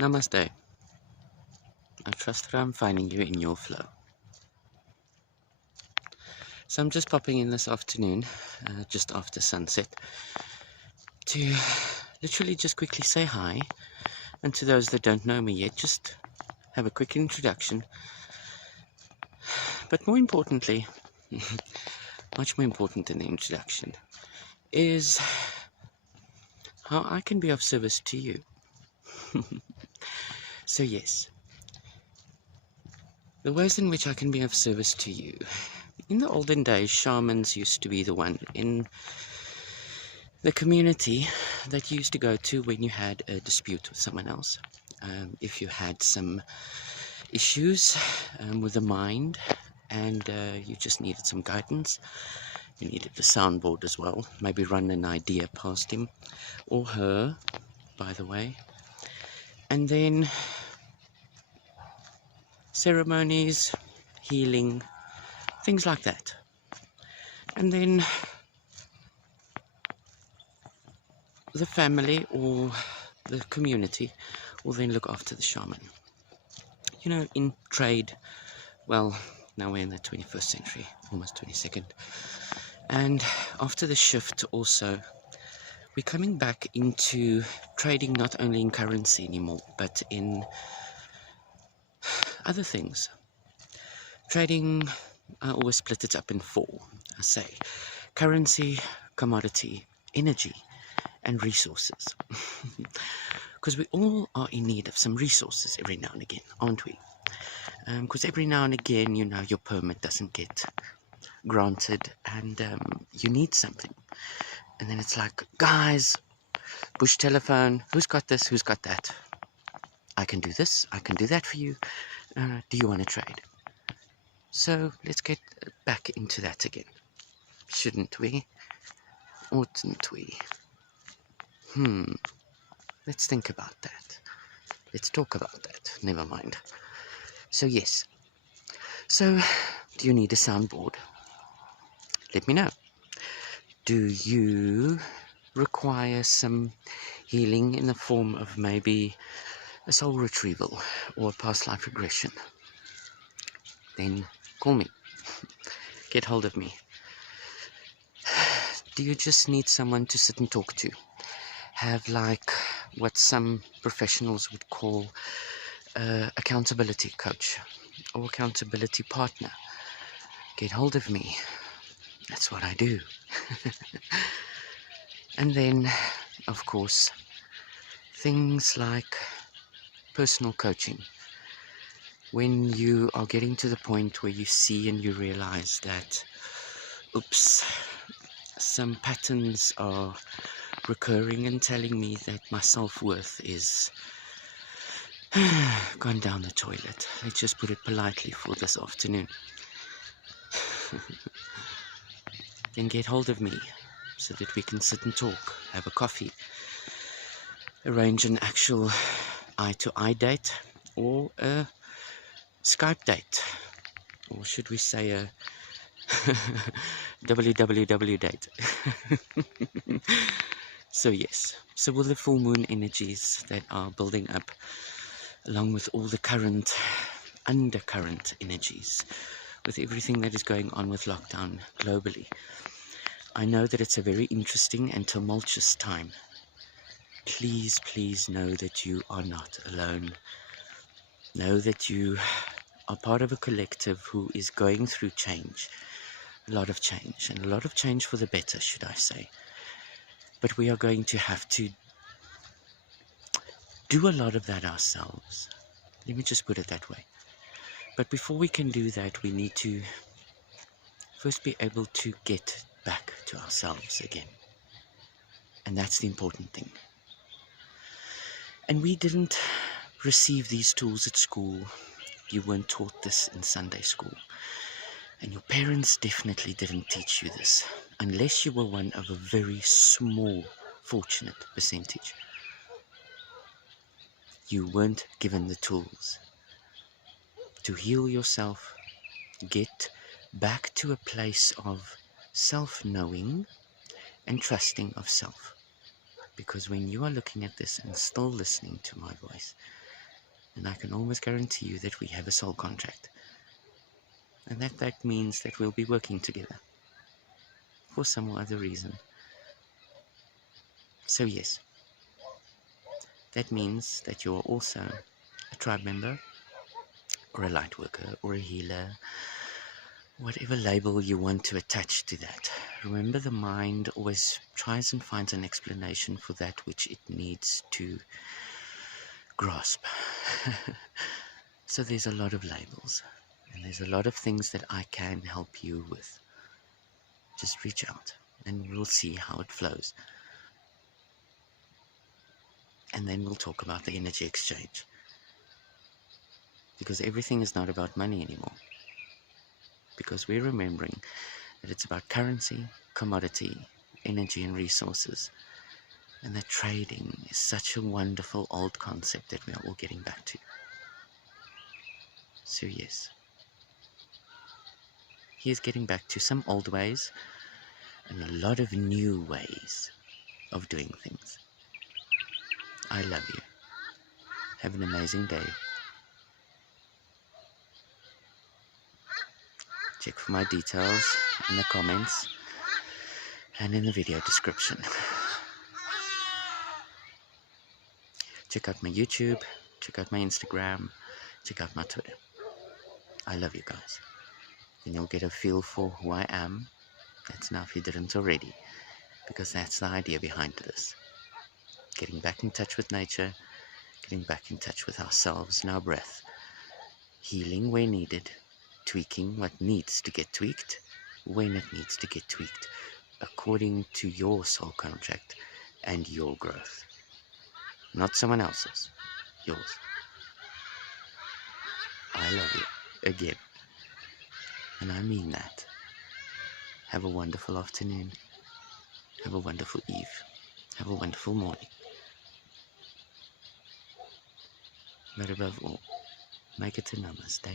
Namaste. I trust that I'm finding you in your flow. So I'm just popping in this afternoon, just after sunset, to literally just quickly say hi. And to those that don't know me yet, just have a quick introduction. But more importantly, much more important than the introduction, is how I can be of service to you. So yes, the ways in which I can be of service to you. In the olden days, shamans used to be the one in the community that you used to go to when you had a dispute with someone else. If you had some issues with the mind and you just needed some guidance, you needed a soundboard as well, maybe run an idea past him or her, by the way. And then ceremonies, healing, things like that. And then the family or the community will then look after the shaman. You know, in trade, well, now we're in the 21st century, almost 22nd. And after the shift also, we're coming back into trading not only in currency anymore, but in other things. Trading, I always split it up in four. I say currency, commodity, energy, and resources. Because we all are in need of some resources every now and again, aren't we? Because every now and again, you know, your permit doesn't get granted and you need something. And then it's like, guys, push telephone, who's got this, who's got that? I can do this, I can do that for you. Do you want to trade? So let's get back into that again. Shouldn't we? Oughtn't we? Let's think about that. Let's talk about that. Never mind. So yes. So, do you need a soundboard? Let me know. Do you require some healing in the form of maybe a soul retrieval or a past life regression? Then call me. Get hold of me. Do you just need someone to sit and talk to? Have like what some professionals would call accountability coach or accountability partner? Get hold of me. That's what I do. And then, of course, things like personal coaching. When you are getting to the point where you see and you realize that, oops, some patterns are recurring and telling me that my self-worth is gone down the toilet. Let's just put it politely for this afternoon. Then get hold of me so that we can sit and talk, have a coffee, arrange an actual eye-to-eye date or a Skype date, or should we say a www date. So yes, so with the full moon energies that are building up, along with all the current undercurrent energies, with everything that is going on with lockdown globally, I know that it's a very interesting and tumultuous time. Please, please know that you are not alone. Know that you are part of a collective who is going through change. A lot of change, and a lot of change for the better, should I say. But we are going to have to do a lot of that ourselves. Let me just put it that way. But before we can do that, we need to first be able to get back to ourselves again. And that's the important thing. And we didn't receive these tools at school. You weren't taught this in Sunday school. And your parents definitely didn't teach you this, unless you were one of a very small, fortunate percentage. You weren't given the tools to heal yourself, get back to a place of self-knowing and trusting of self. Because when you are looking at this and still listening to my voice, And I can almost guarantee you that we have a soul contract. And that means that we'll be working together for some or other reason. So yes, that means that you're also a tribe member, or a light worker, or a healer, whatever label you want to attach to that. Remember, the mind always tries and finds an explanation for that which it needs to grasp. So there's a lot of labels, and there's a lot of things that I can help you with. Just reach out, and we'll see how it flows. And then we'll talk about the energy exchange. Because everything is not about money anymore. Because we're remembering that it's about currency, commodity, energy and resources. And that trading is such a wonderful old concept that we are all getting back to. So yes, he is getting back to some old ways and a lot of new ways of doing things. I love you. Have an amazing day. Check for my details in the comments and in the video description. Check out my YouTube, check out my Instagram, check out my Twitter. I love you guys. And you'll get a feel for who I am. That's now if you didn't already. Because that's the idea behind this. Getting back in touch with nature, getting back in touch with ourselves and our breath. Healing where needed, tweaking what needs to get tweaked, when it needs to get tweaked, according to your soul contract and your growth. Not someone else's, yours. I love you, again. And I mean that. Have a wonderful afternoon. Have a wonderful eve. Have a wonderful morning. But above all, make it a namaste.